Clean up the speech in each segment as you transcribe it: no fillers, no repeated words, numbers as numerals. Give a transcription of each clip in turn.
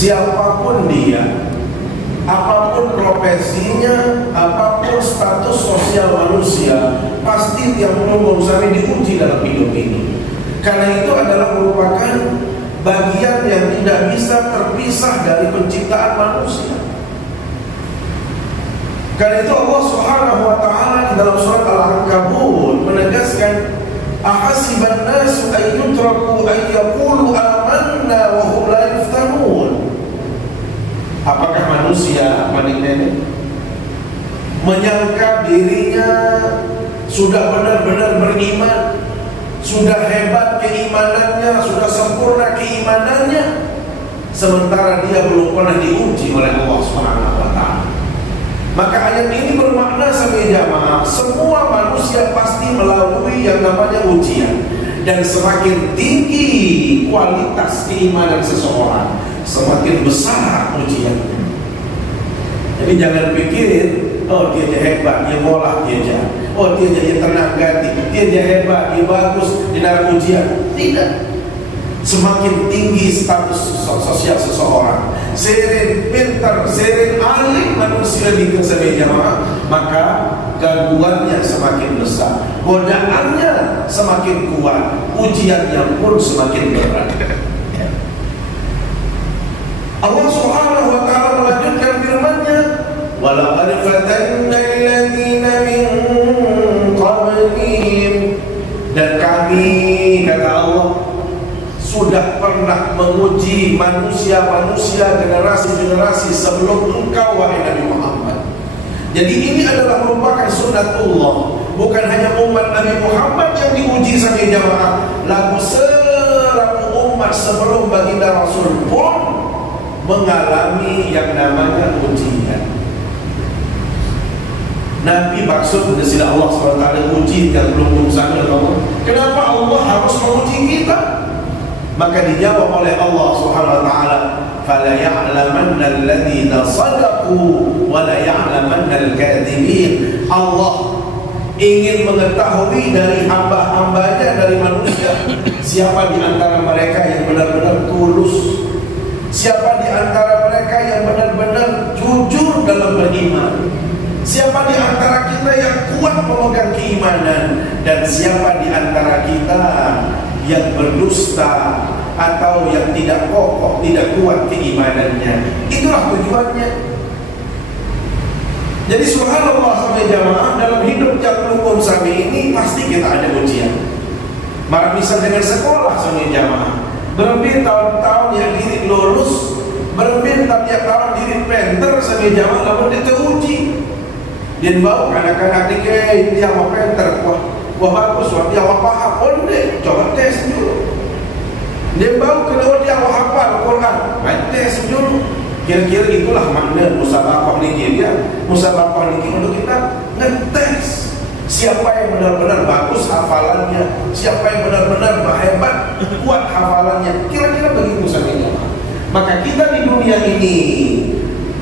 siapapun dia, apapun profesinya, apapun status sosial manusia, pasti tiap ulumul sami diuji dalam hidup ini. Karena itu adalah merupakan bagian yang tidak bisa terpisah dari penciptaan manusia. Karena itu Allah Subhanahu wa taala di dalam surat Al-Ankabut menegaskan, ahasiban nasu ay yutraku ay yaqulu amanna wa hum la yuftanun. Apakah manusia menyangka dirinya sudah benar-benar beriman, sudah hebat keimanannya, sudah sempurna keimanannya, sementara dia belum pernah diuji oleh Allah Subhanahu wa taala? Maka ayat ini bermakna sebagai jamaah, semua manusia pasti melalui yang namanya ujian. Dan semakin tinggi kualitas keimanan seseorang, semakin besar ujiannya. Jadi jangan pikir, oh dia hebat, dia molah dia. Oh dia jadi tenang ganti, dia hebat, dia bagus, dia dalam ujian. Tidak. Semakin tinggi status sosial seseorang, sering pintar, sering alim manusia di sebagai jamaah, maka gangguannya semakin besar, godaannya semakin kuat, ujiannya pun semakin berat. Allah Subhanahu wa taala melanjutkan firman-Nya, walaqad fatanna alladziina min qablihim, dan kami, kata Allah, sudah pernah menguji manusia-manusia, generasi-generasi sebelum engkau, wahai Nabi Muhammad. Jadi ini adalah merupakan sunnatullah. Bukan hanya umat Nabi Muhammad yang diuji sebagai jamaah, lalu seluruh umat sebelum baginda Rasul pun mengalami yang namanya ujian. Nabi maksud dengan Allah SWT uji yang belum berusaha Allah. Kenapa Allah harus menguji kita? Maka dijawab oleh Allah Subhanahu wa taala, fala ya'lamanna alladziina shadaqu wa la ya'lamanna al-kadzibin. Allah ingin mengetahui dari hamba-hambanya, dari manusia, siapa di antara mereka yang benar-benar tulus, siapa di antara mereka yang benar-benar jujur dalam beriman, siapa di antara kita yang kuat memegang keimanan, dan siapa di antara kita yang berdusta atau yang tidak kokoh, tidak kuat keimanannya. Itulah tujuannya. Jadi subhanallah sampai jamaah, dalam hidup Jaklungkum Sami ini pasti kita ada ujian. Maka bisa dengan sekolah sampai jamaah, berembin tahun-tahun yang diri lulus, berembin tiap tahun diri penter sampai jamaah, namun dia teruji. Dia bawa anak-anak dia mau penter, wah bagus, wah dia paham, boleh coba tes dulu. Dia bawa kedua dia hafal Quran, tes dulu. Kira-kira itulah makna musabaqah niki dia. Musabaqah niki untuk kita ngetes siapa yang benar-benar bagus hafalannya, siapa yang benar-benar hebat, kuat hafalannya. Kira-kira begitu saja. Maka kita di dunia ini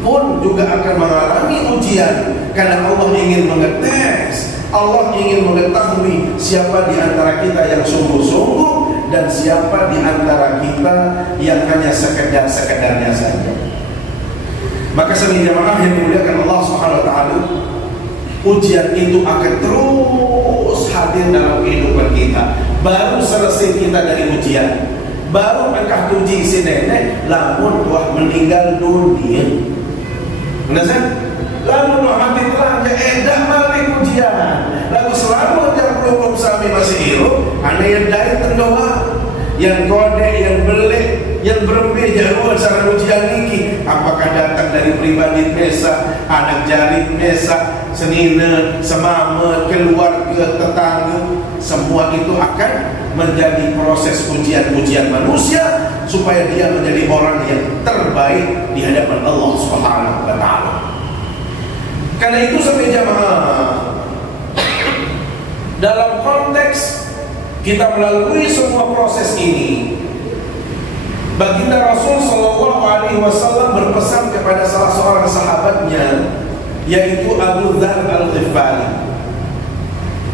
pun juga akan mengalami ujian, karena Allah ingin mengetes, Allah ingin mengetahui siapa di antara kita yang sungguh-sungguh dan siapa di antara kita yang hanya sekedar-sekedarnya saja. Maka sebagai jamaah yang dimuliakan Allah Subhanahu wa taala, ujian itu akan terus hadir dalam kehidupan kita. Baru selesai kita dari ujian, baru engkau tuji si nenek, lamun telah meninggal dunia. Benar? Lalu mati telah edah malik ujian. Lalu selama Jaklungkum Sami masih hidup, ada yang dari tendoa, yang kode, yang belik, yang berembe jaruan sarang ujian niki. Apakah datang dari pribadi mesa, anak jari mesa, senina, semama, keluarga, tetangga, semua itu akan menjadi proses ujian-ujian manusia supaya dia menjadi orang yang terbaik di hadapan Allah Subhanahu wa taala. Karena itu sampai jamaah, dalam konteks kita melalui semua proses ini, baginda Rasul Shallallahu Alaihi Wasallam berpesan kepada salah seorang sahabatnya, yaitu Abu Dzar Al-Ghifari.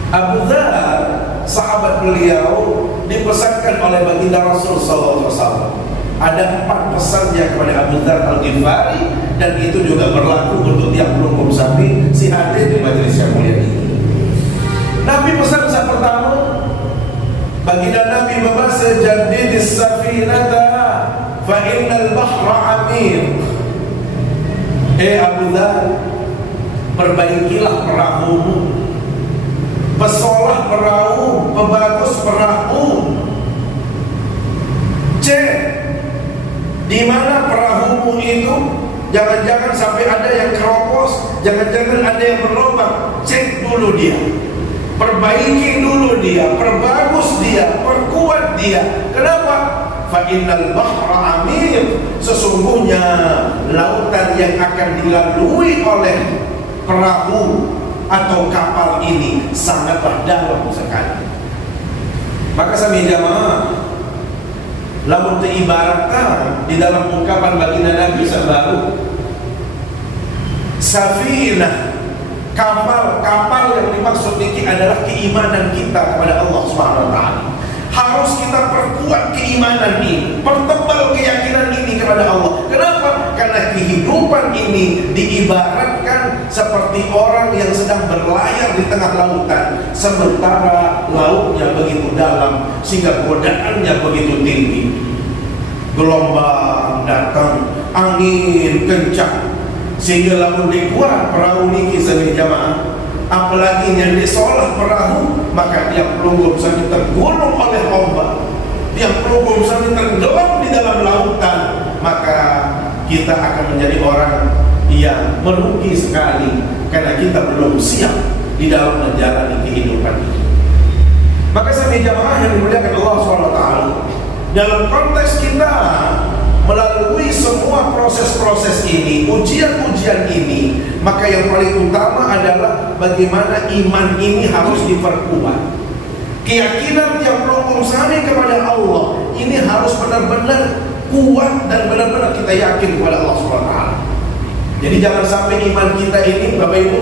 Abu Dzar, sahabat beliau, dipesankan oleh baginda Rasul Shallallahu Alaihi Wasallam, Ada 4 pesannya kepada Abu Dzar Al-Ghifari, dan itu juga berlaku untuk tiap pelungkum sapi si hadir di majelis yang mulia ini. Nabi pesan yang pertama, baginda Nabi membahas jaddidis safinata fa innal bahra amir. Abu Dzar, perbaikilah perahumu, pesolah perahu, pebagus perahu. Cek di mana perahumu itu, jangan-jangan sampai ada yang keropos, jangan-jangan ada yang berlubang. Cek dulu dia, perbaiki dulu dia, perbagus dia, perkuat dia. Kenapa? Fa innal bahra amir, sesungguhnya lautan yang akan dilalui oleh perahu atau kapal ini sangatlah dalam sekali. Maka sami jamaah, lamun ibaratkan di dalam ungkapan baginda Nabi SAW, safinah, kapal yang dimaksud ini adalah keimanan kita kepada Allah Subhanahu wa taala. Harus kita perkuat keimanan ini, pertebal keyakinan ini kepada Allah. Kenapa? Karena kehidupan ini diibaratkan seperti orang yang sedang berlayar di tengah lautan, sementara lautnya begitu dalam sehingga godaannya begitu tinggi. Gelombang datang, angin kencang, sehingga lamun dibuat perahu niki sebagai jamaah, apalagi yang disolah perahu, maka dia pelunggup sampai tergulung oleh ombak, dia pelunggup sampai tenggelam di dalam lautan, maka kita akan menjadi orang yang merugi sekali karena kita belum siap di dalam menjalani kehidupan ini. Maka sampai jamaah yang dimuliakan Allah SWT, dalam konteks kita melalui semua proses-proses ini, ujian-ujian ini, maka yang paling utama adalah bagaimana iman ini harus diperkuat. Keyakinan yang pelungkum sami kepada Allah ini harus benar-benar kuat dan benar-benar kita yakin kepada Allah SWT. Jadi jangan sampai iman kita ini, Bapak Ibu,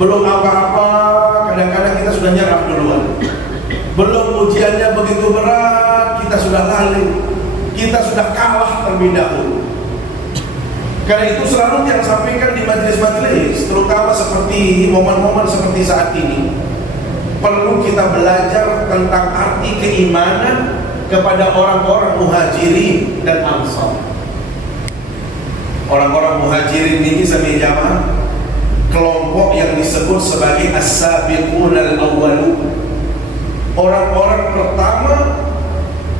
belum apa-apa, kadang-kadang kita sudah nyerah duluan. Belum ujiannya begitu berat, kita sudah lalai, kita sudah kalah terlebih dahulu. Karena itu selalu yang sampaikan di majelis-majelis, terutama seperti momen-momen seperti saat ini, perlu kita belajar tentang arti keimanan kepada orang-orang muhajirin dan ansar. Orang-orang muhajirin ini sebagai jamaah, kelompok yang disebut sebagai as-sabiqun al-awwalun, orang-orang pertama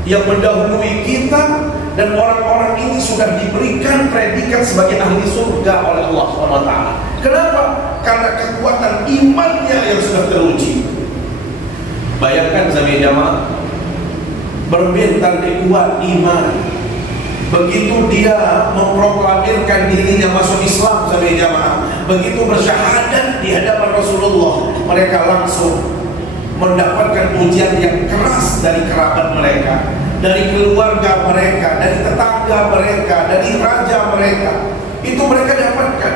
yang mendahului kita, dan orang-orang ini sudah diberikan predikat sebagai ahli surga oleh Allah SWT. Kenapa? Karena kekuatan imannya yang sudah teruji. Bayangkan sebagai jamaah, berbintang di kuat iman, begitu dia memproklamirkan dirinya masuk Islam sebagai jamaah, begitu bersyahadat di hadapan Rasulullah, mereka langsung mendapatkan ujian yang keras dari kerabat mereka, dari keluarga mereka, dari tetangga mereka, dari raja mereka. Itu mereka dapatkan.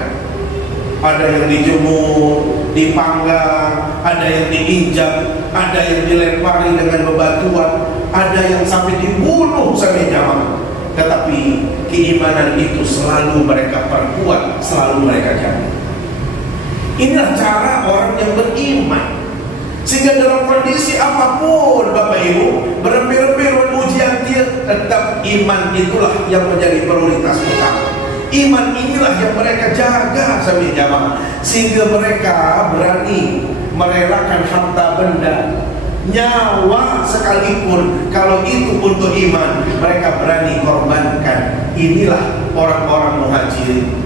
Ada yang dijemur, dipanggang, ada yang diinjak, ada yang dilempari dengan bebatuan, ada yang sampai dibunuh sampai jamaah. Tetapi keimanan itu selalu mereka perkuat, selalu mereka jaga. Inilah cara orang yang beriman. Sehingga dalam kondisi apapun Bapak Ibu, berlebih-lebih ujian dia, tetap iman itulah yang menjadi prioritas utama. Iman inilah yang mereka jaga sampai jamaah, sehingga mereka berani merelakan harta benda, nyawa sekalipun, kalau itu untuk iman, mereka berani korbankan. Inilah orang-orang muhajirin.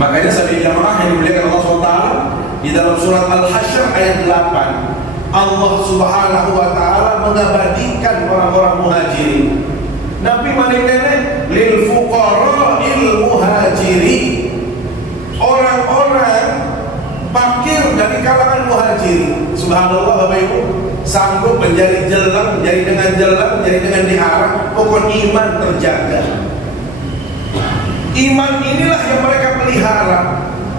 Makanya sampai jamaah yang dimuliakan Allah SWT, di dalam surat Al-Hasyr ayat 8, Allah Subhanahu wa taala mengabadikan orang-orang muhajirin. Nabi malaikat lil fuqara'il muhajirin, orang-orang fakir dari kalangan muhajirin. Subhanallah Bapak Ibu, sanggup menjadi jelang, menjadi dengan diarah, pokok iman terjaga. Iman inilah yang mereka pelihara.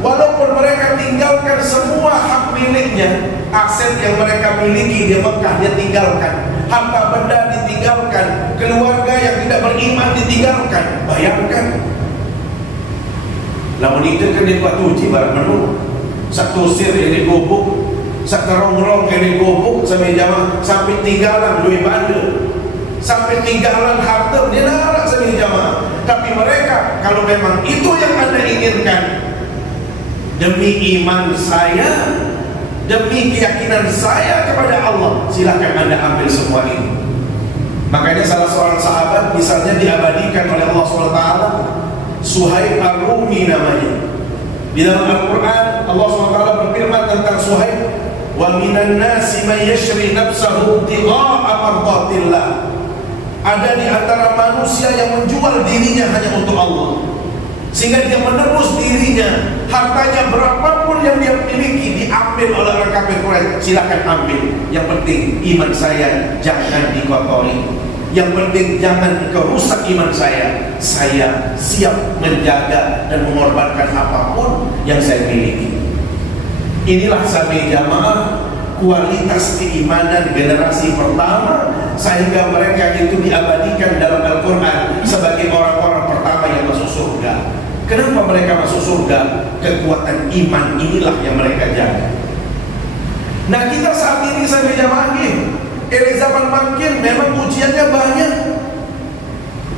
Walaupun mereka tinggalkan semua hak miliknya, aset yang mereka miliki di Mekah dia tinggalkan, harta benda ditinggalkan, keluarga yang tidak beriman ditinggalkan. Bayangkan. Lamun itu kan dia buat uji barang menu. Satu sir yang digubuk, satu rongrong yang digubuk sampai jamaah, sampai tinggalan duit banda, sampai tinggalan harta dia narak sampai jamaah. Tapi mereka, kalau memang itu yang anda inginkan, demi iman saya, demi keyakinan saya kepada Allah, silakan anda ambil semua ini. Makanya salah seorang sahabat misalnya diabadikan oleh Allah SWT, Suhaib Ar-Rumi namanya. Di dalam Al-Quran Allah SWT berfirman tentang Suhaib, wa minan nasi man yashri nafsahu ibtigha'a mardatillah. Ada di antara manusia yang menjual dirinya hanya untuk Allah, sehingga dia menebus dirinya, hartanya berapapun yang dia miliki diambil oleh orang kafir Quraisy. Silakan ambil, yang penting iman saya jangan dikotori, yang penting jangan engkau rusak iman saya. Saya siap menjaga dan mengorbankan apapun yang saya miliki. Inilah sahabat jamaah kualitas keimanan generasi pertama, sehingga mereka itu diabadikan dalam Al-Quran sebagai orang-orang pertama yang masuk surga. Kenapa mereka masuk surga? Kekuatan iman inilah yang mereka jaga. Nah, kita saat ini sampai jamaah zaman makin memang ujiannya banyak.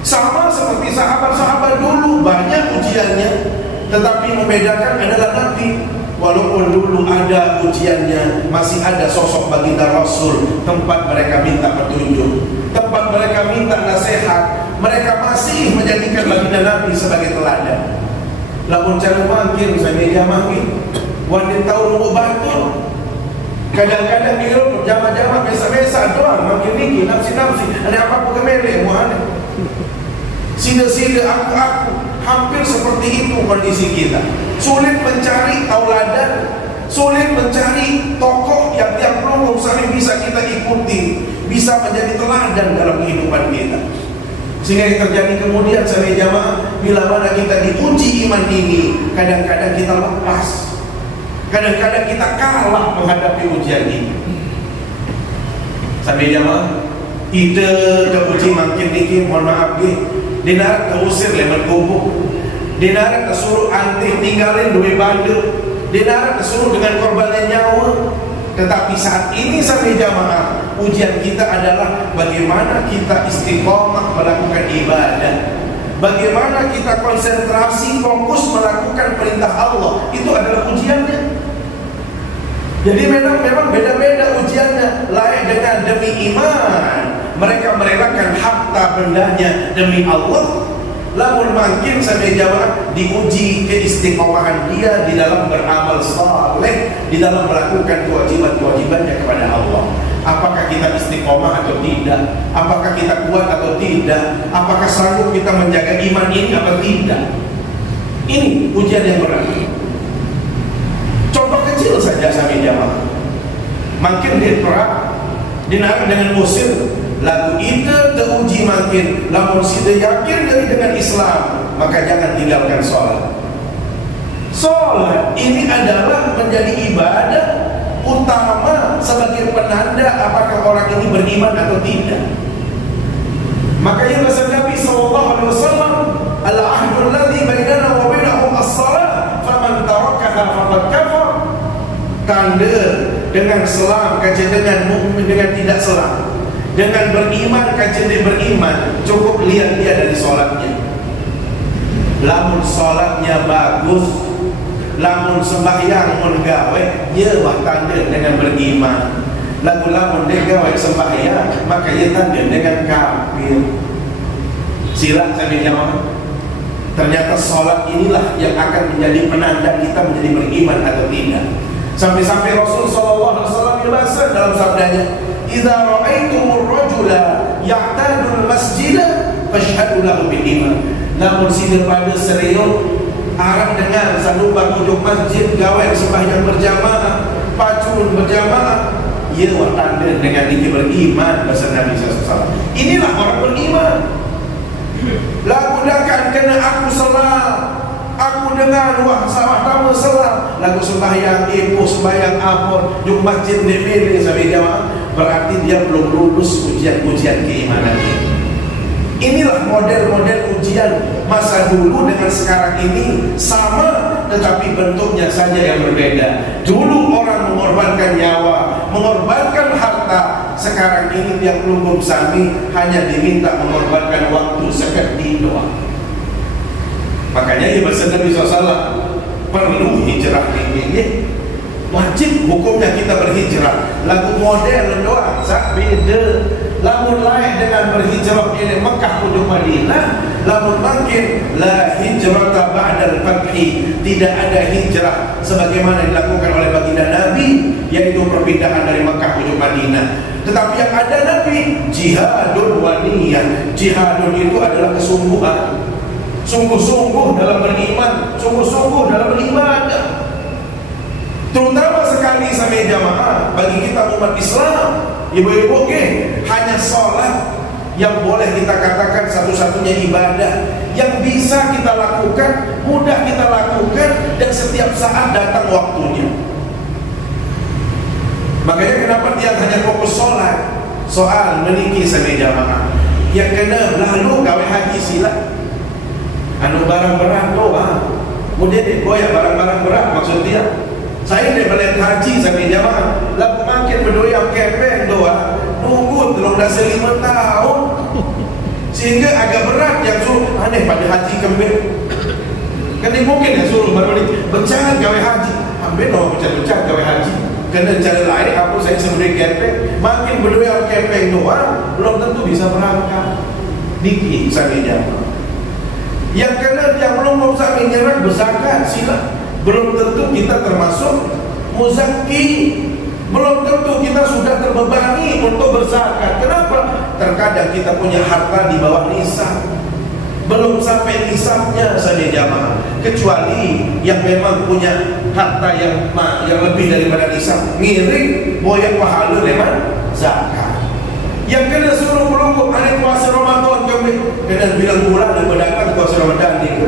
Sama seperti sahabat-sahabat dulu, banyak ujiannya. Tetapi membedakan adalah Nabi. Walaupun dulu ada ujiannya, masih ada sosok baginda Rasul, tempat mereka minta petunjuk, tempat mereka minta nasihat. Mereka masih menjadikan baginda Nabi sebagai teladan. Lamun cara makin saya makin wanita tahu nunggu batul. Kadang-kadang dia berjamaah-jamaah biasa-biasa doang, makin niki nafsi-nafsi. Ada apa pun kemele muane. Sida-sida aku hampir seperti itu kondisi kita. Sulit mencari tauladan, sulit mencari tokoh yang tiap kelompok saling bisa kita ikuti, bisa menjadi teladan dalam kehidupan kita. Sehingga yang terjadi kemudian sampai jamaah, bila mana kita diuji iman ini, kadang-kadang kita lepas, kadang-kadang kita kalah menghadapi ujian ini. Sampai jamaah, kita keuji makin dikit, mohon maaf dinar keusir lewat gubuk, dinar kesuruh antik tinggalin duit bandu, dinar kesuruh dengan korbannya nyawa. Tetapi saat ini sampai jamaah, ujian kita adalah bagaimana kita istiqomah melakukan ibadah, bagaimana kita konsentrasi fokus melakukan perintah Allah. Itu adalah ujiannya. Jadi memang beda-beda ujiannya. Lain dengan demi iman, mereka merelakan harta bendanya demi Allah. Lamun makin sampai jamaah diuji keistiqomahan dia di dalam beramal saleh, di dalam melakukan kewajiban-kewajibannya kepada Allah. Apakah kita istiqomah atau tidak? Apakah kita kuat atau tidak? Apakah sanggup kita menjaga iman ini atau tidak? Ini ujian yang berat. Contoh kecil saja sampai jamaah. Makin diperang, dinarik dengan usir. Lalu itu teruji makin. Lamun sudah yakin dari dengan Islam, maka jangan tinggalkan sholat. Sholat ini adalah menjadi ibadah utama sebagai penanda apakah orang ini beriman atau tidak. Makanya bahasa Nabi SAW, al-ahdul ladzi bainana wa bainahum as-salah, faman tarakaha faqad kafar. Tanda dengan selam kaji dengan mukmin dengan tidak selam. Dengan beriman kajian dia beriman, cukup lihat dia dari solatnya. Lamun solatnya bagus, lamun sembahyang mun gawe, ye wah tanda dengan beriman. Lamun dia gawe sembahyang, maka ye tanda dengan kafir. Silat sambil jamaah. Ternyata solat inilah yang akan menjadi penanda kita menjadi beriman atau tidak. Sampai-sampai Rasul SAW berpesan dalam sabdanya, "Idza ra'aitumur rajula ya'tadul masjida fashhadu lahu bil iman." Namun sini pada serius arah dengan salubar ujung masjid gawe sembahyang berjamaah, pacun berjamaah, ia tanda dengan dia beriman bahasa Nabi SAW. Inilah orang beriman. Lagu dakan kena aku salah, aku dengar wah sawah tamu salah, lagu sembahyang ibu sembahyang apun juk masjid di pilih sampai jamaah. berarti dia belum lulus ujian-ujian keimanan ini. Inilah model-model ujian masa dulu dengan sekarang ini sama, tetapi bentuknya saja yang berbeda. Dulu orang mengorbankan nyawa, mengorbankan harta. Sekarang ini yang pelunggup sami hanya diminta mengorbankan waktu sekali doang. Makanya Nabi SAW perlu hijrah ini. Wajib hukumnya kita berhijrah. Lagu model doang, sak beda. Lamun lain dengan berhijrah dari Mekah menuju Madinah, lamun makin la hijrata ba'dal fathi, tidak ada hijrah sebagaimana dilakukan oleh baginda Nabi, yaitu perpindahan dari Mekah menuju Madinah. Tetapi yang ada Nabi jihadun wa niyah. Jihadun itu adalah kesungguhan, sungguh-sungguh dalam beriman, sungguh-sungguh dalam beribadah. Terutama sekali sampai jamaah bagi kita umat Islam, ibu-ibu hanya sholat yang boleh kita katakan satu-satunya ibadah yang bisa kita lakukan, mudah kita lakukan, dan setiap saat datang waktunya. Makanya kenapa dia hanya fokus sholat? Soal meniki sampai jamaah yang kena lalu gawe haji sila anu barang berat doang, kemudian goyak barang-barang berat. Maksud dia saya dia balik haji sampai jamaah, lalu makin berdoa kepeng doa, nunggu telung dah 5 tahun, sehingga agak berat yang suruh aneh pada haji kembali. Kan dia mungkin yang suruh baru ni berjalan gawe haji, ambil no berjalan gawe haji. Kena cara lain, aku saya seberi kepeng, makin berdoa kepeng doa, belum tentu bisa berangkat. Niki sampai jamaah. Yang kena yang belum sampai nyerah berzakat sila. Belum tentu kita termasuk muzaki. Belum tentu kita sudah terbebani untuk berzakat. Kenapa? Terkadang kita punya harta di bawah nisab, belum sampai nisabnya saja jamaah. Kecuali yang memang punya harta yang lebih daripada nisab, ngiring boyak pahala lewat zakat. Yang kena suruh pelunggup ada puasa Ramadan kena bilang bulan dan berdatang puasa Ramadan ni.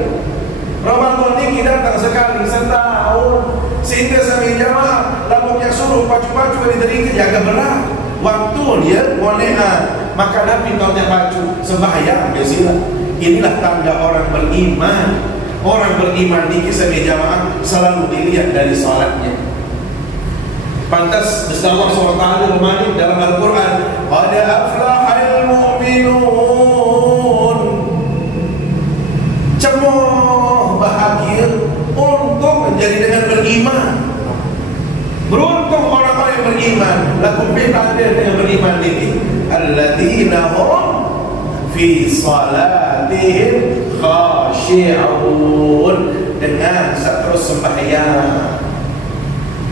Ramadan ni datang sekali setahun, sehingga sampai jamaah lamun yang suruh pacu-pacu dari agak berat. Waktu dia boleh maka Nabi tahu yang pacu sembahyang biasa. Inilah tanda orang beriman. Orang beriman di kisah jamaah selalu dilihat dari salatnya. Pantas Allah SWT bermain dalam Al-Quran, qad aflahal mu'minun. Cemoh bahagia untuk menjadi dengan beriman. Beruntung orang-orang yang beriman. Lakum bitanda dengan beriman ini, alladzina hum fi salatihim khashi'un, dengan terus sembahyang.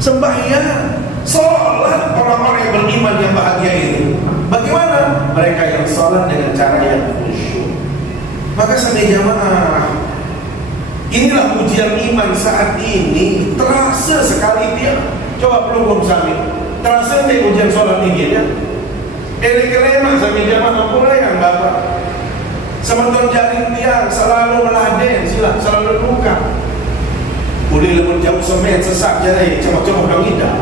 Sembahyang, salat orang-orang yang beriman yang bahagia itu. Bagaimana? Mereka yang salat dengan cara yang khusyuk. Maka sampai jamaah, inilah ujian iman saat ini. Terasa sekali dia. Coba pelunggup sami, terasa dia ujian salat ini ya. Kelema sampai jamaah pula yang bapak. Sementara jaring tiang selalu meladen, selalu luka. Boleh lemun jauh semen sesak jari, cepat-cepat orang indah.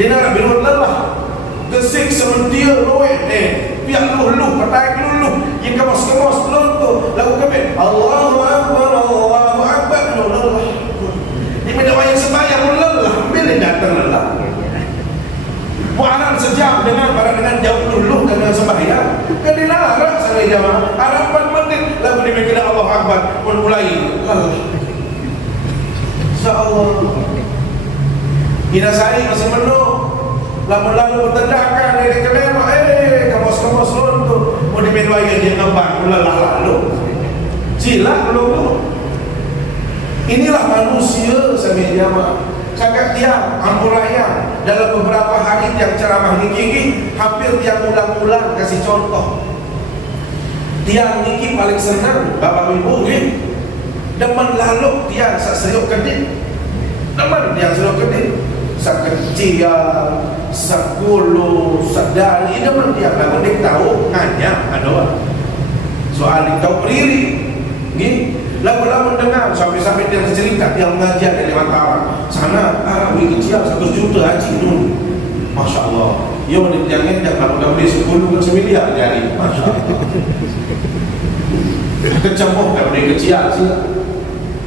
Dia nak bilang lelah, gesik sementia loe biar luh, petai luh, yang kemas-kemas lonto, lagu kami Allahu Akbar, Allahu Akbar, lelah. Ini mendawa yang sembahyang lelah, bila datang lelah. Mu'anan sejam dengan jauh luh dengan sembahyang. Kan dilarang sampai jamaah. Harapan menit lagu dibikirkan Allahu Akbar pun mulai lelah. InsyaAllah Ina sari masih penuh. Lalu bertendakan dari kelema, kamos-kamos lonto. Mau dimenuai dia ngembang, lelah lalu silap belum. Inilah manusia sampai jamaah. Sangat tiang, ampuraya. Dalam beberapa hari yang ceramah niki hampir tiang ulang-ulang kasih contoh. Tiang niki paling senang bapak ibu demen lalu tiang sak seriuk kedit. Demen tiang seriuk kedit. Sak kecil, sak gulu, sak dali. Demen tiang lalu dia tahu nganya adoa. Soal dia tahu periri. Lalu dengar sampai-sampai dia cerita dia mengajar dari Mataram. Sana wih kecil 1 juta haji dulu. Masya Allah. Yo ni jangan kalau beli 10 ke 9 miliar jadi. Masya-Allah. Kecembuh dah beli kecil sih.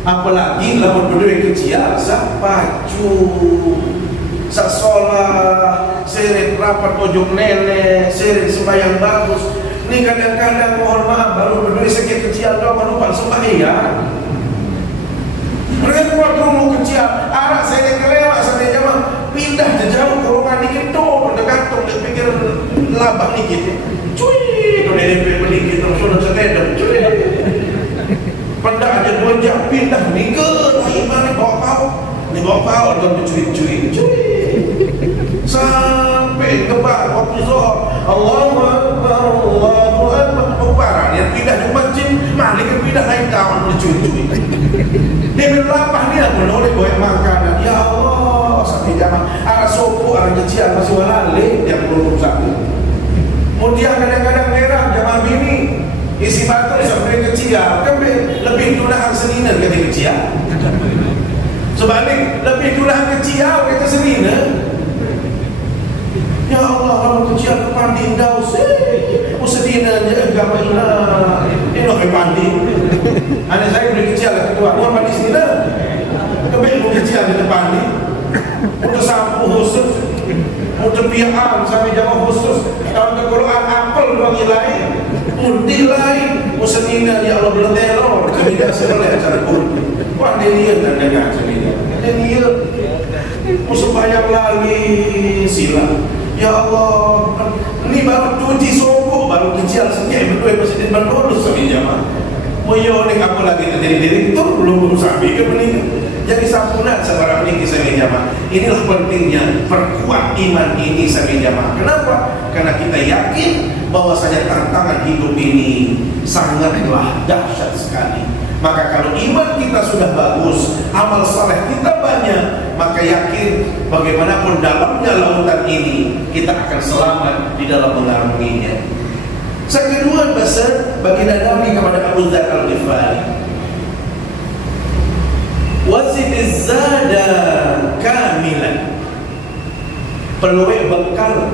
Apalagi lah berdua kecil sak baju, sak solat, seret rapat pojok nenek, seret sembahyang bagus. Ni kadang-kadang mohon maaf baru berdua sakit kecil doang lupa sembahyang. Mereka buat rumah kecil, arak saya kelewat sampai jamaah pindah jauh ke rumah dikit tu, bergantung dia pikir labah dikit. Cuy, tu dia beli kita sudah setedam. Cuy, pendak aja 2 jam pindah ni ke iman ni bawa kau dan mencuri-curi. Cuy, sampai kebal waktu zuhur, Allahu Akbar, Allahu Akbar. Dia pindah di masjid, malik pindah lain tahun mencuri-curi. Dia berlapah dia menoleh banyak makanan. Ya Allah, sampai jamaah arah sopo, arah kecil masih walale yang belum satu. Kemudian kadang-kadang merah jamaah bini isi batu sampai kecil, kan lebih tunang senina kata kecil. Sebalik lebih tunang kecil kata senina. Ya Allah, kalau kecil panding daus, sedina je agama ilah. Ini nak panding. Anak saya boleh kecil lah ketua. Buat panding sini lah. Kebel boleh kecil di depan ni. Untuk sapu khusus, untuk piaan sampai jamaah khusus. Kalau ke Quran apel bang ilahi, undi lain. Sedina ya Allah belum teror. Kami dah selesai acara undi. Wah dia tak dengar sedina. Dia sembahyang lagi sila. Ya Allah, ni baru cuci sokok, baru kecil sikit berdua presiden berlulus sampai jamaah. Moyo ni apa lagi terjadi direktur belum sampai ke pening. Jadi sampunat sebarang ini sampai jamaah. Inilah pentingnya perkuat iman ini sampai jamaah. Kenapa? Karena kita yakin bahwasanya tantangan hidup ini sangatlah dahsyat sekali. Maka kalau iman kita sudah bagus, amal saleh kita banyak, maka yakin bagaimanapun dalamnya lautan ini, kita akan selamat di dalam mengarunginya. Yang kedua, bahasa baginda Nabi kepada Abu Dzar Al-Ghifari, wasidiz zada kamilan, peluik bekal,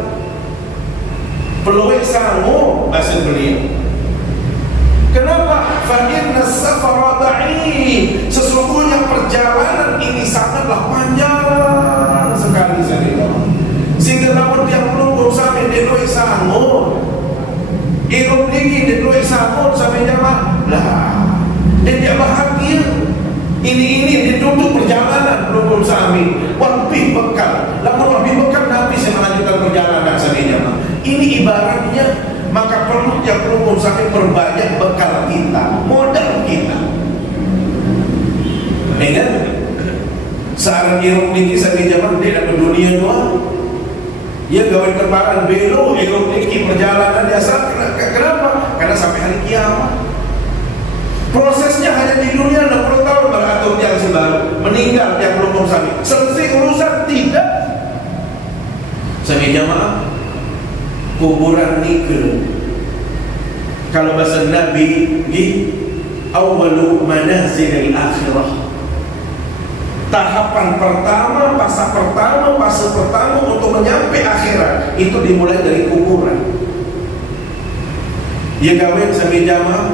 peluik sanggup, bahasa beliau. Kenapa? Fa'inna safara ba'id, sesungguhnya perjalanan ini sangatlah panjang sekali sehingga namun dia belum sampai di doi sanggup hidup lagi di doi sanggup sampai jamaah lah dia tidak bahagia. Ini ditutup perjalanan belum sampai wabih bekal, lalu wabih bekal Nabi saya melanjutkan perjalanan sampai jamaah. Ini ibaratnya maka perlu sampai perbanyak bekal kita, modal kita. Ingat, seorang iruk niki sampai zaman dia dapat dunia dua. Ia gawe terbaran belo iruk niki perjalanan biasa. Kenapa? Karena sampai hari kiamat. Prosesnya hanya di dunia 60 tahun beratur yang baru meninggal yang belum sampai. Selesai urusan tidak. Sampai jamaah kuburan nikah. Kalau bahasa Nabi di awalu manazil al-akhirah, tahapan pertama, fase pertama untuk menyampai akhirat itu dimulai dari kuburan. Dia kawin sampai jamaah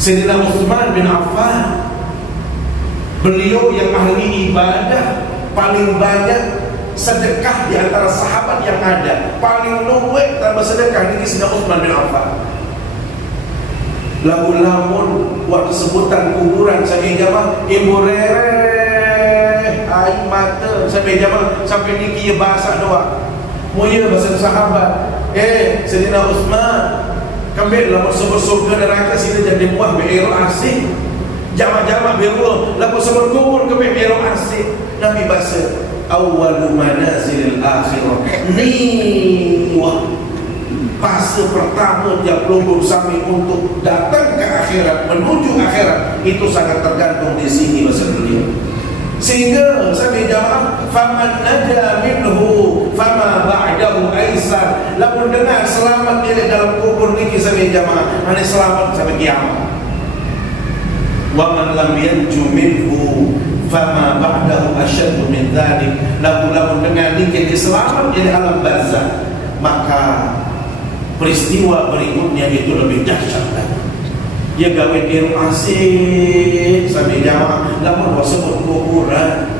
Sayyidina Utsman bin Affan, beliau yang ahli ibadah paling banyak sedekah di antara sahabat yang ada, paling luwek tanpa sedekah ini Sayyidina Utsman bin Affan. Lamun waktu sebutan kuburan sampai jamaah ibu rere air mata sampai jamaah sampai niki bahasa doa. Mulia bahasa sahabat. Sayyidina Utsman kembali lamun sebut surga neraka sini jadi buah beiro asih. Jamaah-jamaah beiro lamun sebut kubur kembali beiro asih. Nabi bahasa awwalu manazilil akhirah, ni wah fase pertama yang belum sampai untuk datang ke akhirat, menuju akhirat itu sangat tergantung di sini bahasa beliau. Sehingga sampai jamaah faman naja minhu fama ba'dahu aisar, lamun dengar selamat dia dalam kubur niki sampai jamaah ane selamat sampai kiamat. Wa man lam yanju minhu fama ba'dahu asyaddu min dzalik. Lamun dengan niki selamat dari alam barzakh, maka peristiwa berikutnya itu lebih dahsyat lagi. Ya gawe diru asik sampai jamaah lamun sebut kuburan.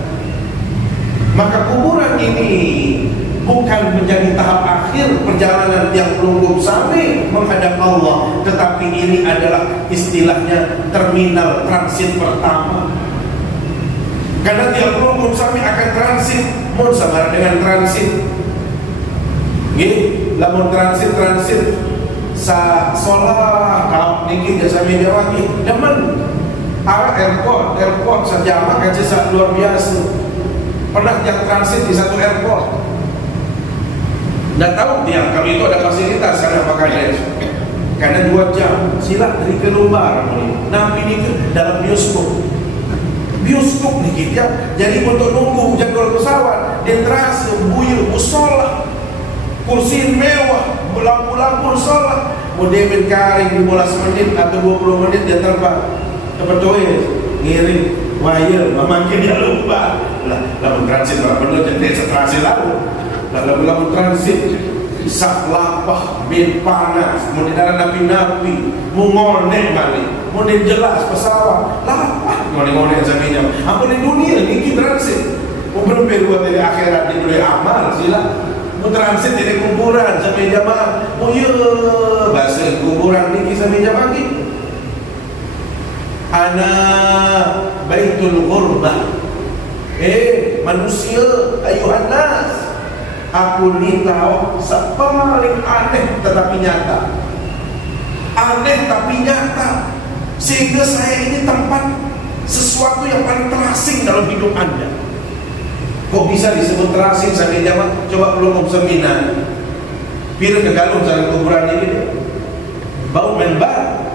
Maka kuburan ini bukan menjadi tahap akhir perjalanan yang pelunggup sampai menghadap Allah, tetapi ini adalah istilahnya terminal transit pertama. Karena tiap pelunggup sampai akan transit, mun sama dengan transit. Nggih, lamun transit sa solah kau niki jasa media lagi demen arah airport sejama kaji sak luar biasa. Pernah yang transit di satu airport, nggak tahu dia kalau itu ada fasilitas karena makanya karena 2 jam silat dari keluar nabi ini dalam bioskop nih kita. Jadi untuk nunggu jadwal pesawat dan transit buyur musola kursi mewah lampu-lampu sholat model karing 15 menit atau 20 menit dia terbang kebetulan ngirim wire memakai dia lupa lah. Lalu transit berapa menit jadi transit lalu transit sak lapah bin panas mau darah nabi mengonek balik mau jelas pesawat lapah ngonek sampai jam ampun di dunia ini transit mau berubah dari akhirat di dunia amal sila mau transit dari kuburan sampai jamaah. Oh iya, bahasa kuburan ini sampai jamaah ini. Ana baitul ghurbah. Manusia, ayuhan nas. Aku ni tahu paling aneh tetapi nyata. Aneh tapi nyata. Sehingga saya ini tempat sesuatu yang paling terasing dalam hidup Anda. Kok bisa disebut terasing sampai jamaah? Coba belum seminar. Pira kegalung dalam kuburan ini. Bau membar.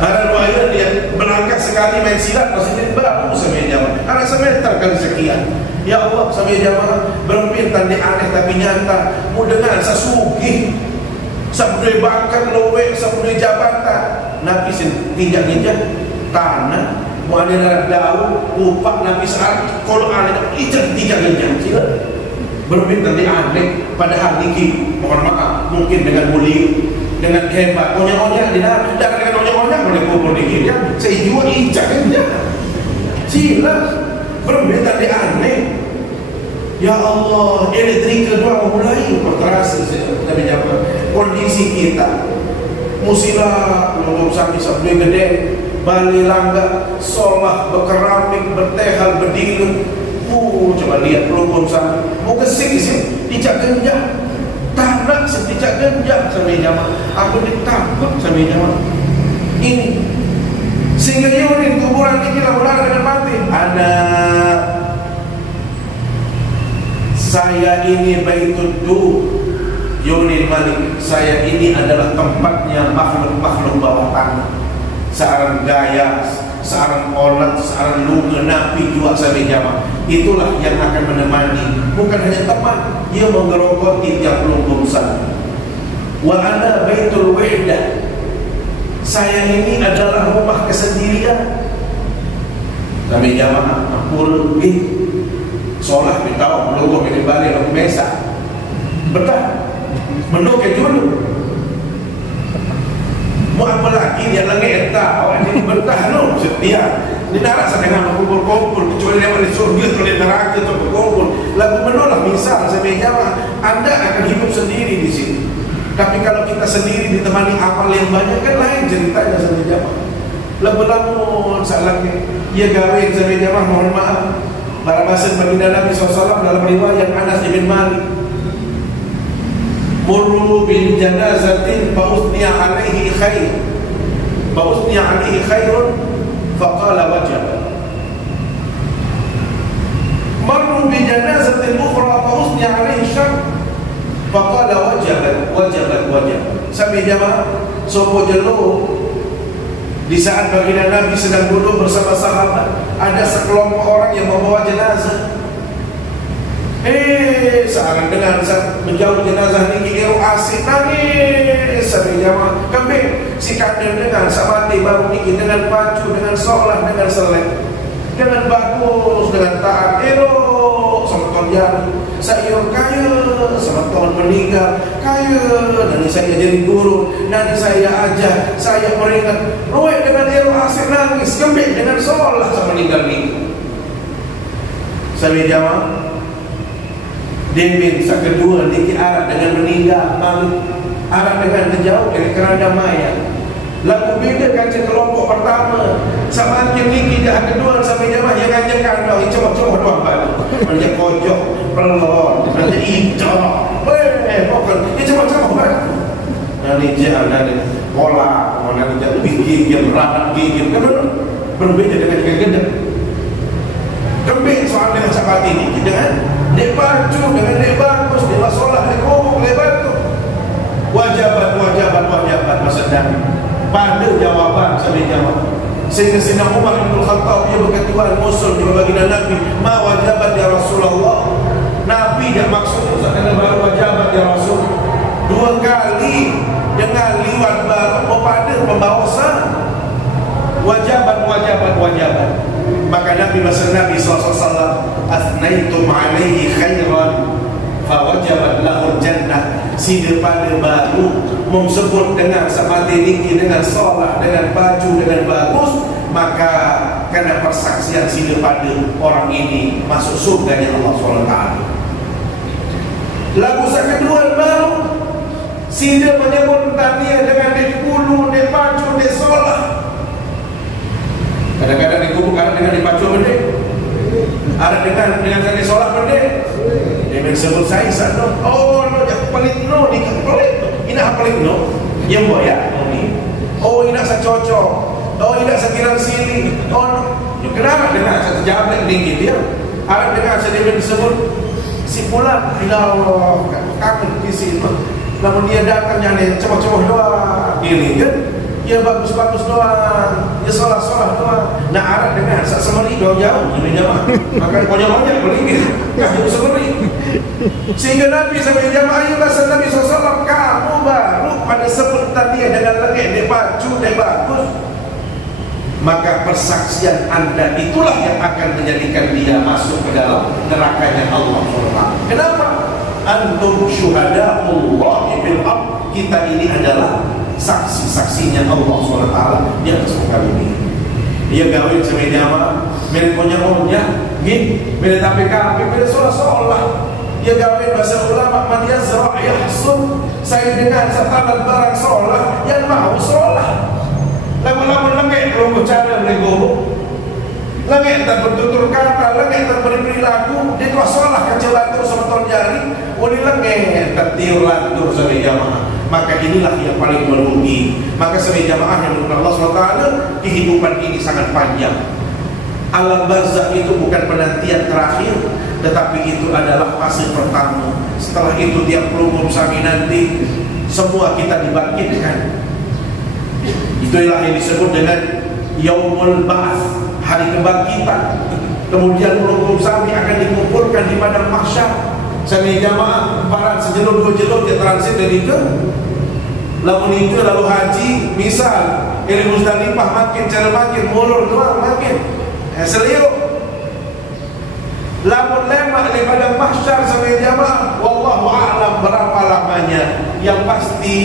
Ada luaya dia melangkah sekali main silat maksudnya bau sampai jamaah. Ada semeter kali sekian. Ya Allah sampai jamaah berpintan di aneh tapi nyata. Mau dengar sasugih. Sabdui bakar lowe, sabdui jabatan. Nabi tinjak-tinjak tanah. Mau ada daun, upak Nabi saat kalau ada ijak sila berminta di aneh. Padahal niki mohon maaf mungkin dengan mulia dengan hebat onya di dalam dengan onya boleh kubur dikit ya saya juga ijak sila berminta di aneh. Ya Allah, elektrik kedua mulai berterasi Nabi jawab kondisi kita musilah belum sampai sabdui gede Bali langga, solah, berkeramik, bertehal, berdilun. Coba lihat pelupun sana. Mau kesik dicak genjak. Tanah sedicak genjak sampai jamaah. Aku ditakut sampai jamaah. Ini sehingga yurin kuburan ini lalu dengan mati. Anak saya ini Baituddu Yunil Malik. Saya ini adalah tempatnya makhluk-makhluk bawah tanah. Seorang gaya, seorang olat, seorang lunga Nabi juga sampai jamaah. Itulah yang akan menemani. Bukan hanya teman, dia menggerogoti tiap lubung sana. Wa ana baitul wahdah. Saya ini adalah rumah kesendirian. Sampai jamaah ampun sholat bintang melungguh ini balik lalu mesa. Betul. Menukar dulu. Mau apa lagi dia lagi entah orang ini bertah no setia di neraka dengan kumpul kecuali dia di surga atau di neraka atau berkumpul lagu menolak misal sampai jamaah Anda akan hidup sendiri di sini. Tapi kalau kita sendiri ditemani amal yang banyak kan lain ceritanya sampai jamaah. Lamun salahnya ia gawe sampai jamaah mohon maaf para bahasa baginda Nabi SAW dalam riwayat Anas bin Malik murru bil janazatin fa'usniya alaihi khair fa'usniya alaihi khairun faqala wajab marru bil janazatin ukhra fa'usniya alaihi syar faqala wajabat sampai jamaah sopo jelo di saat baginda Nabi sedang duduk bersama sahabat ada sekelompok orang yang membawa jenazah. Seorang dengar menjauh jenazah ini kira asik nangis sampai jamaah kembali si kakek dengan sama baru ini dengan baju dengan sholat dengan selek dengan bagus, dengan taat, elok sama tuan jari. Saya kaya sama tuan meninggal, kaya nanti saya jadi guru, nanti saya ajar, saya peringat. Roek dengan elok asyik nangis, kembali dengan sholat sama meninggal ni. Saya jawab, Demin sa kedua diki arah dengan meninggal, arah dengan kejauh kerana mayat. Lalu bila kaca kelompok pertama sama makin tinggi dah kedua sampai jamaah yang ngajarkan dah coba-coba doang balik macam kojok pelon macam hijau pokok dia coba-coba balik nanti jangan pola mana dia gigit rapat gigit kan berbeza dengan gede kembali soal dengan sahabat ini dengan dia baju dengan dia bagus dia solat dia ngomong lebat tu wajabat maksudnya pada jawaban sampai jawab sehingga Sayyidina Umar bin Khattab dia berkata musul di baginda Nabi ma wajabat ya Rasulullah. Nabi dia maksud kerana baru wajabat ya Rasul dua kali dengan liwat baru pada pembawasan wajabat. Maka Nabi Nabi SAW athnaitum alaihi khairan fawajabat lahul jannah. Sehingga pada baru memsebut dengan samati tinggi, dengan solat, dengan baju, dengan bagus, maka karena persaksian sehingga pada orang ini masuk surganya Allah SWT. Lagu kedua baru sehingga menyebut tania dengan dia bulu, dia baju, dia solat. Kadang-kadang dia kubur dengan dia baju benda, ada dengan dia solat benda. Dia sebut saya sana. Oh, no, jak pelit no, ni pelit. Ina pelit no. Yang buat ya. Oh, ina sa cocok. Oh, ina sa kirang sili. Oh, no. Kenapa dengar saya jawab tinggi dia? Ada dengar saya dia disebut si fulan. Allah, kamu di sini. Namun dia datang yang coba-coba doang. Ini kan? Ya bagus-bagus doang, ya solat-solat doang. Nah arah dengan sak semeri jauh-jauh ini jamaah. Maka banyak-banyak beli kasih semeri. Sehingga Nabi sampai jamaah ayat Nabi SAW kamu baru pada sebut tadi dengan lengket dia baju dia bagus. Maka persaksian anda itulah yang akan menjadikan dia masuk ke dalam nerakanya Allah SWT. Kenapa? Antum syuhada'ullah bil ard. Kita ini adalah saksi-saksinya Allah SWT di atas muka bumi. Dia gawin sama jamaah, mereka punya omnya, mereka tapi kami, mereka solat-solat. Dia gawin bahasa ulama man yazra' yahsun. Saya dengar satanan barang solat yang mau solat. Lama-lama lengket kalau bicara lego. Lengket tak bertutur kata, lengket tak berperilaku, dia kau solat kecil lantur sama ton jari, boleh lengket tak tiur lantur sama jamaah. Maka inilah yang paling merugi. Maka sebagai jamaah yang menurut Allah SWT, kehidupan ini sangat panjang. Alam barzakh itu bukan penantian terakhir, tetapi itu adalah fase pertama. Setelah itu tiap pelumum sami nanti semua kita dibangkitkan. Itulah yang disebut dengan Yaumul Ba'ats, hari kebangkitan. Kemudian pelumum sami akan dikumpulkan di padang mahsyar. Sami jamaah barat sejelur dua jelur dia transit dari ke lalu itu lalu haji misal ini Muzdalifah makin cara makin mulur doang makin seliuk lalu lemak daripada mahsyar sami jamaah wallahu a'lam berapa lamanya. Yang pasti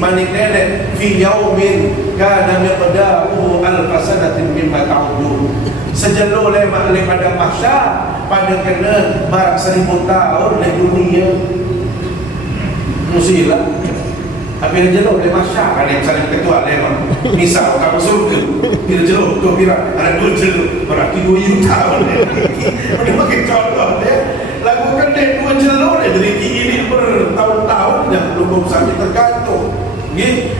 manik nenek fi yaumin kana miqdaruhu alfasanatin mimma ta'udun. Sejelur lemak daripada mahsyar pada kena barang 1000 tahun di dunia musilah. Tapi dia jelur dia mahsyar ada yang saling ketua lemak. Misal kamu surga dia jelur tu kira ada 2 jelur berarti 2000 tahun. Dia pakai contoh dia lakukan dia 2 jelur dia jadi ini bertahun-tahun yang belum sampai tergantung.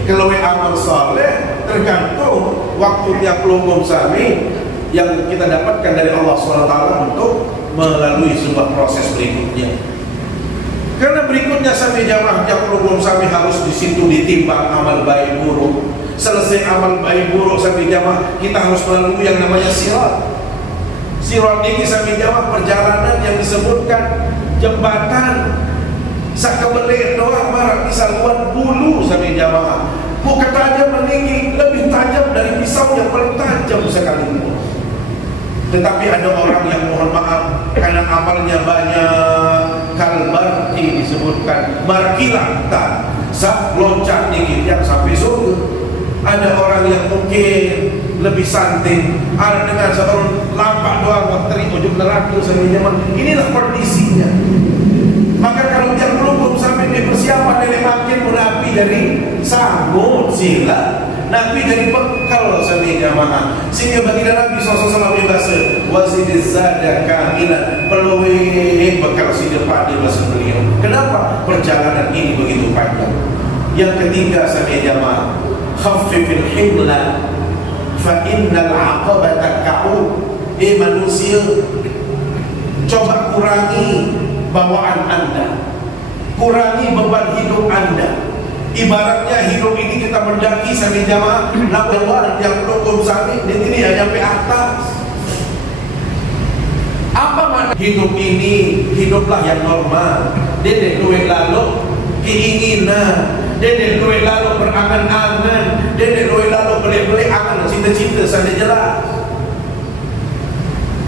Kalau amal soleh tergantung waktu tiap pelunggung sami yang kita dapatkan dari Allah SWT untuk melalui sebuah proses berikutnya. Karena berikutnya sampai jamaah yang pelunggung sami harus di situ ditimbang amal baik buruk. Selesai amal baik buruk sampai jamaah kita harus melalui yang namanya sirat. Sirat ini sampai jamaah perjalanan yang disebutkan jembatan sakabelek doang marah bisa buat bulu sampai jamaah. Bukan tajam meninggi lebih tajam dari pisau yang paling tajam sekalipun. Tetapi ada orang yang mohon maaf karena amalnya banyak, kalbarki disebutkan markilatan, sak loncat dikit yang sampai surga. Ada orang yang mungkin lebih santai, ada dengan seorang lampak doang waktu ujung neraka sebenarnya. Inilah kondisinya. Maka kalau dia belum sampai di persiapan dari makin menapi dari sanggup sila, nabi dari bekal sampai jamaah. Sehingga bagi Nabi SAW berkata, wasidiz zada kamilan, perlu bekal si depan di masa beliau. Kenapa perjalanan ini begitu panjang? Yang ketiga sampai jamaah, khaffifil himla fa innal aqabata ka'ud. Manusia, coba kurangi bawaan anda, kurangi beban hidup anda. Ibaratnya hidup ini kita mendaki sampai jamaah, lawan yang pelukun sampai ini hanya sampai atas. Apa makna hidup ini? Hiduplah yang normal. Dede duit lalu keinginan, dede duit lalu berangan-angan, dede duit lalu beli-beli angan, cinta-cinta sana jelas.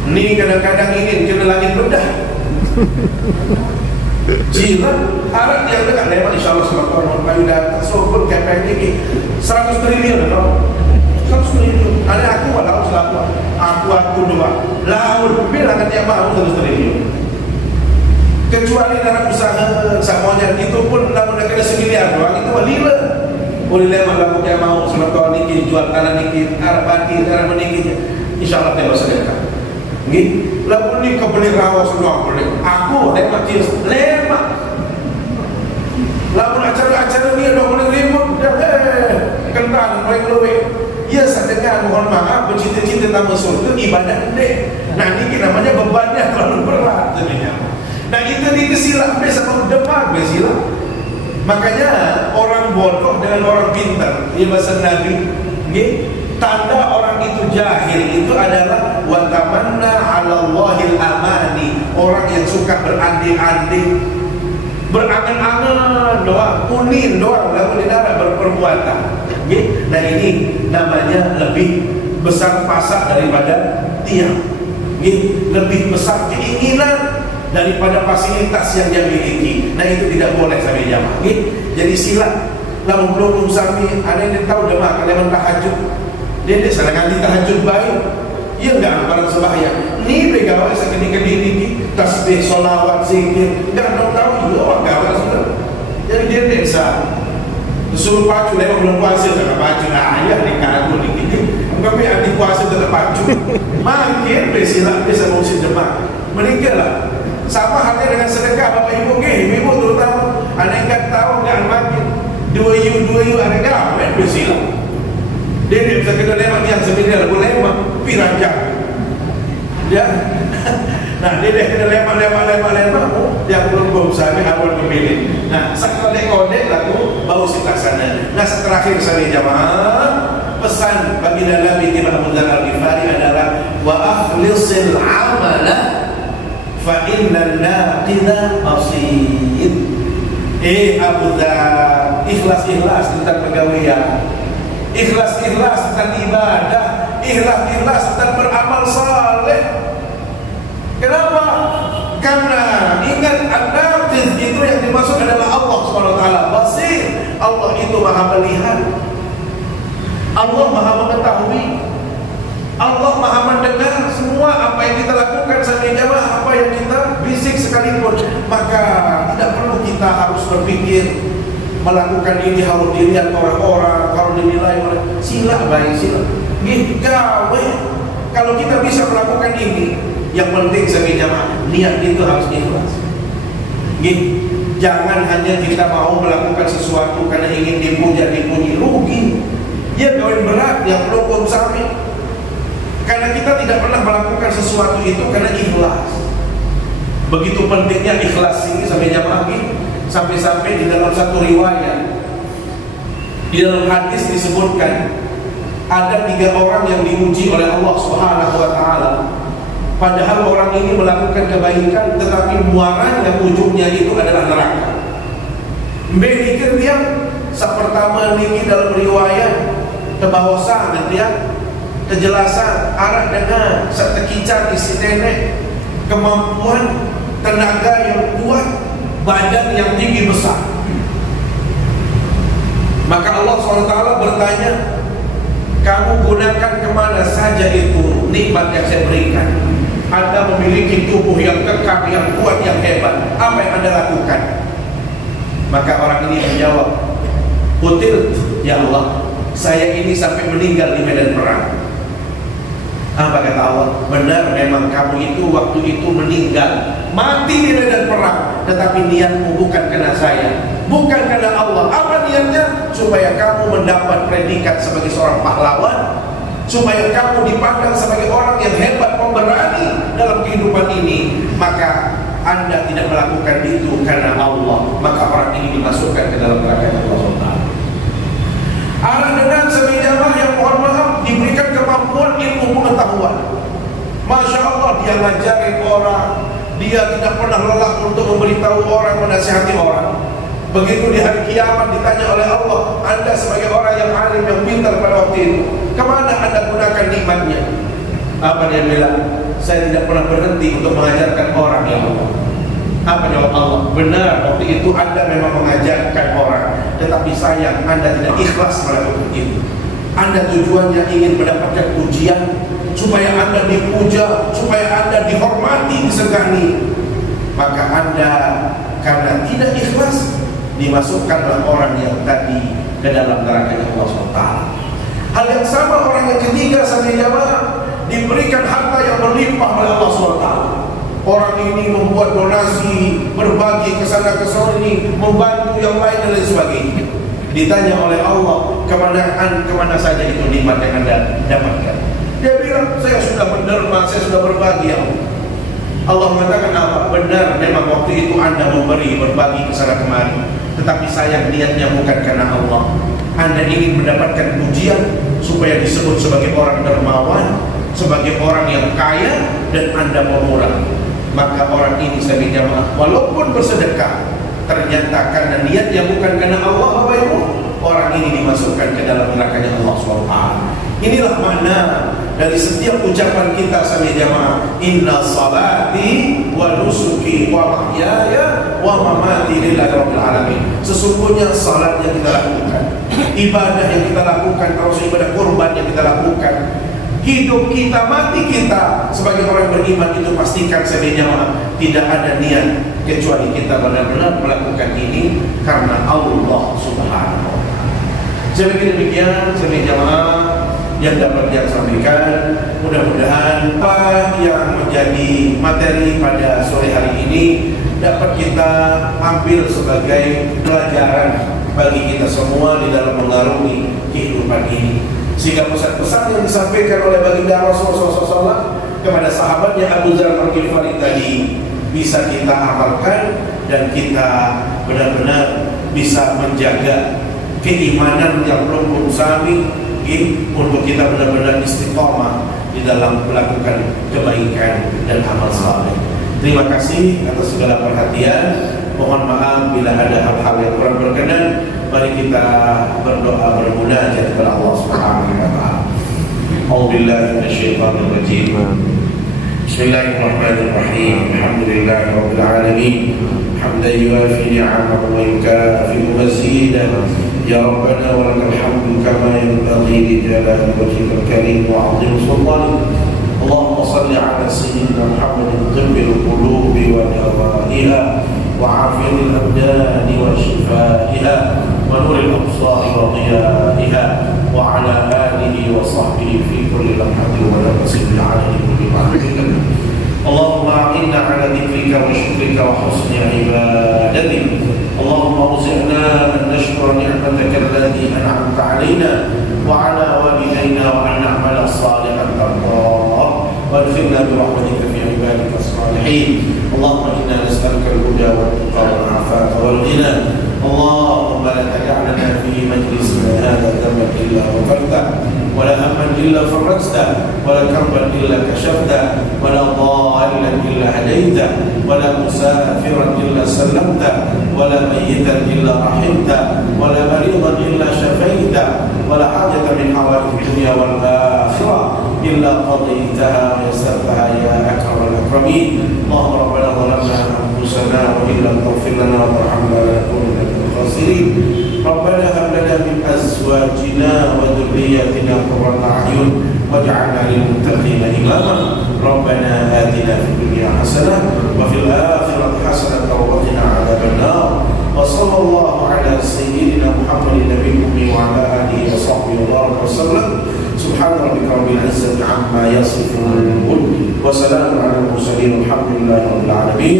Ini kadang-kadang ingin kena langit bedah. Jilat harap yang dekat lewat insyaAllah sebab kayu datang sopul kepeng ini 100 triliun atau 100 triliun. Ada aku walau selaku aku dua laut bilangan yang mau 100 triliun. Kecuali dalam usaha semuanya itu pun lamun ada segilian doang itu walila. Boleh lewat lamun yang mau sebab kau niki jual tanah niki arah bati arah menikihnya insyaAllah dia bersedekah. Nggih, lamun ni kebeli rawa semua boleh. Aku lemak tius, lemak. Lamun acara-acara ni ada boleh ribut, dah kentan luwe-luwe. Ya sedengar mohon maaf bercita-cita tamu surga ibadah dek. Nah ni namanya bebannya terlalu berat sebenarnya. Nah itu ni kesilap sama demak kesilap. Makanya orang bodoh dengan orang pintar, dia bahasa Nabi, nggih. Tanda orang itu jahil itu adalah watamanna 'ala Allahil amani, orang yang suka berandai-andai, berangan-angan doang, kunin doang, lalu tidak berperbuatan. Nah ini namanya lebih besar pasak daripada tiang, lebih besar keinginan daripada fasilitas yang dia miliki. Nah itu tidak boleh sampai jamaah. Jadi sila, lalu belum sampai ada yang tahu dah kalian tahajud. Dia sedang nanti tahajud baik. Ya enggak barang sembahyang. Ni begawai sekedik-kedik ini tasbih, solawat, zikir. Enggak tahu juga orang gawai sudah. Jadi dia desa. Disuruh pacu lewat belum puasa tak pacu. Nah, ayah ni kagum ni gini. Kami anti puasa tak pacu. Makin bersilat bisa musim jemaah. Meninggallah. Sama halnya dengan sedekah Bapak Ibu ibu terutama. Ada yang tahu enggak makin. Dua you ada gawai bersilat. Dia bisa kena lewat yang sebenarnya boleh lewat piranjang. Ya. Nah, dia kena lewat dia belum berusaha awal memilih. Nah, sekali kodek laku bau si laksana. Nah, terakhir saya jamaah pesan bagi Nabi kita Abu Dzar Al-Ghifari adalah wa akhlisil amala fa innan naqida asid. Abu Dzar, ikhlas tentang pegawaian. Ikhlas tentang ibadah, ikhlas tentang beramal saleh. Kenapa? Karena ingat an-naqid itu yang dimaksud adalah Allah SWT basir. Allah itu maha melihat, Allah maha mengetahui, Allah maha mendengar semua apa yang kita lakukan sampai jamaah, apa yang kita bisik sekalipun. Maka tidak perlu kita harus berpikir melakukan ini harus dilihat orang-orang, harus dinilai oleh sila baik sila. Gawe. Kalau kita bisa melakukan ini, yang penting sebagai jamaah niat itu harus ikhlas. Jangan hanya kita mau melakukan sesuatu karena ingin dipuji rugi. Ya kawin berat yang pelukun sami. Karena kita tidak pernah melakukan sesuatu itu karena ikhlas. Begitu pentingnya ikhlas ini sampai jamaah ini. Sampai-sampai di dalam satu riwayat, di dalam hadis disebutkan ada 3 orang yang diuji oleh Allah Subhanahu wa taala. Padahal orang ini melakukan kebaikan, tetapi muaranya ujungnya itu adalah neraka. Mikir dia pertama niki dalam riwayat kebawasan dia kejelasan, arah dengar, serta kicar isi nenek, kemampuan, tenaga yang kuat, badan yang tinggi besar. Maka Allah SWT bertanya, kamu gunakan kemana saja itu nikmat yang saya berikan? Anda memiliki tubuh yang kekar, yang kuat, yang hebat, apa yang Anda lakukan? Maka orang ini menjawab, Qutil, ya Allah, saya ini sampai meninggal di medan perang. Apa kata Allah? Benar, memang kamu itu waktu itu meninggal, mati di medan perang, tetapi niatmu bukan karena saya, bukan karena Allah. Apa niatnya? Supaya kamu mendapat predikat sebagai seorang pahlawan, supaya kamu dipandang sebagai orang yang hebat, pemberani dalam kehidupan ini. Maka Anda tidak melakukan itu karena Allah, maka orang ini dimasukkan ke dalam neraka Allah SWT. Arah dengar sebagai jamaah yang mohon maaf diberikan kemampuan ilmu pengetahuan. Masya Allah, dia ngajarin orang, dia tidak pernah lelah untuk memberitahu orang, menasihati orang. Begitu di hari kiamat ditanya oleh Allah, Anda sebagai orang yang alim, yang pintar pada waktu itu, kemana Anda gunakan nikmatnya? Apa dia bilang? Saya tidak pernah berhenti untuk mengajarkan orang, ya Allah. Apa jawab Allah? Benar, waktu itu Anda memang mengajarkan orang, tetapi sayang Anda tidak ikhlas melakukan itu. Anda tujuannya ingin mendapatkan pujian, supaya Anda dipuja, supaya Anda dihormati, disegani. Maka Anda karena tidak ikhlas, dimasukkanlah orang yang tadi ke dalam neraka Allah SWT. Hal yang sama orang yang ketiga sampai jamaah diberikan harta yang berlimpah oleh Allah SWT. Orang ini membuat donasi, berbagi ke sana ke sini, membantu yang lain dan lain sebagainya. Ditanya oleh Allah, kemana saja itu nikmat yang Anda dapatkan? Dia bilang, saya sudah menderma, saya sudah berbagi, ya Allah. Allah mengatakan apa? Benar, memang waktu itu Anda memberi, berbagi ke sana kemari, tetapi sayang niatnya bukan karena Allah. Anda ingin mendapatkan pujian supaya disebut sebagai orang dermawan, sebagai orang yang kaya, dan Anda pemurah. Maka orang ini sebagai jamaah, walaupun bersedekah, ternyata karena niatnya bukan karena Allah, Bapak Ibu, orang ini dimasukkan ke dalam nerakanya Allah SWT. Inilah makna dari setiap ucapan kita sebagai jamaah, inna salati wa nusuki wa mahyaya wa mamati lillahi rabbil alamin. Sesungguhnya salat yang kita lakukan, ibadah yang kita lakukan, terus ibadah kurban yang kita lakukan, hidup kita, mati kita sebagai orang beriman, itu pastikan sebagai jamaah tidak ada niat kecuali kita benar-benar melakukan ini karena Allah Subhanahu wa ta'ala. Saya pikir demikian sebagai jamaah yang dapat dia sampaikan. Mudah-mudahan apa yang menjadi materi pada sore hari ini dapat kita ambil sebagai pelajaran bagi kita semua di dalam mengarungi kehidupan ini, sehingga pesan-pesan yang disampaikan oleh baginda Rasulullah SAW kepada sahabatnya Abu Dzar Al-Ghifari tadi bisa kita amalkan, dan kita benar-benar bisa menjaga keimanan yang belum sami untuk kita benar-benar istiqomah di dalam melakukan kebaikan dan amal saleh. Terima kasih atas segala perhatian. Mohon maaf bila ada hal-hal yang kurang berkenan. Mari kita berdoa bermunajat kepada Allah Subhanahu wa taala. A'udzubillahi minasyaitonir rajim. Bismillahirrahmanirrahim. Alhamdulillahirabbil alamin. Hamdan yuwafi ni'amahu wa yukafi'u mazidahu. Ya Rabbana wa lakal hamdu kama yanbaghi li jalali wajhikal karim wa 'azimi sultanik. Allahumma shalli 'ala sayyidina Muhammadin tibbil qulubi wa dawaiha wa 'afiyil abdani wa shifaiha wa nuril absari wa dhiyaiha wa 'ala alihi wa sahbihi fi kulli lamhatin wa nafsin bil 'adadi kulli ma'lumin. Allahumma a'inna 'ala dhikrika wa syukrika wa husni ibadatik. اللهم اوزعنا ان نشكر نعمتك التي انعمت علينا وعلى والدينا وان نعمل صالحا ترضاه وادخلنا برحمتك في عبادك الصالحين. اللهم انا نسالك الهدى والتقى والعفاف والغنى. اللهم لا تدع لنا في مجلسنا هذا ذنبا الا غفرته ولا هما الا فرجته ولا كربا الا كشفته ولا ضالا الا هديته ولا مسافرا الا سلمته ولا ميتا الا رحمته ولا مريضا الا شفيته ولا حاجه من حوائج الدنيا والاخره إلا قضيتها ويسرتها يا أكرم الأكرمين. اللهم ربنا ظلمنا أنفسنا وإن لم تغفر لنا وترحمنا لنكونن من الخاسرين. ربنا هب لنا من أزواجنا وذرياتنا قرة أعين واجعلنا للمتقين إماما. ربنا آتنا في الدنيا حسنة وفي الآخرة حسنة وقنا عذاب النار. وصلى الله على سيدنا محمد النبي الأمي وعلى آله وصحبه وبارك وسلم. سبحان ربك رب العزة عما يصفون وسلام على المرسلين والحمد لله رب العالمين.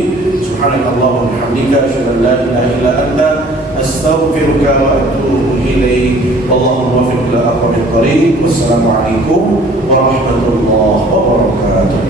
سبحانك اللهم وبحمدك أشهد أن لا إله إلا أنت أستغفرك وأتوب إليك. اللهم وفق إلى أقرب الطريق. والسلام عليكم ورحمة الله وبركاته.